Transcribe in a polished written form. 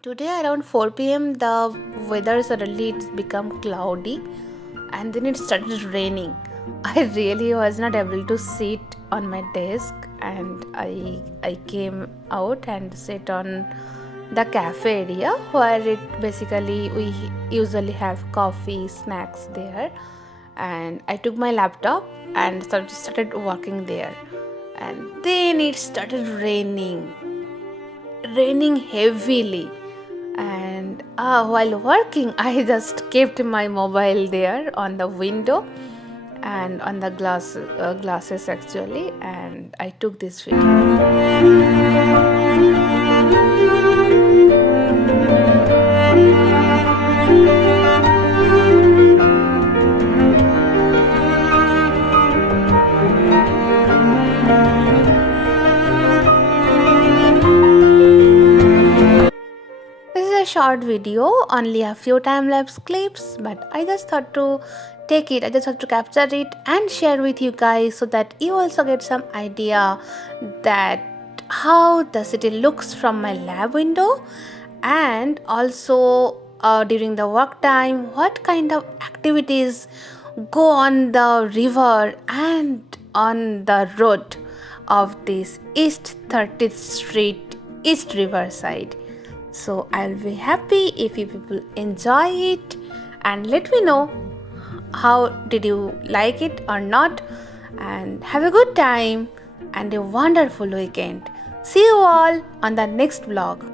Today around 4 p.m. the weather suddenly it's become cloudy and then it started raining. I really was not able to sit on my desk and I came out and sit on the cafe area where it basically we usually have coffee snacks there, and I took my laptop and started working there, and then it started raining heavily. And while working I just kept my mobile there on the window and on the glasses actually, and I took this video. This is a short video, only a few time lapse clips, but I just thought to I just thought to capture it and share with you guys so that you also get some idea that how the city looks from my lab window, and also during the work time what kind of activities go on the river and on the road of this East 30th Street East Riverside. So I'll be happy if you people enjoy it and let me know how did you like it or not, and have a good time and a wonderful weekend. See you all on the next vlog.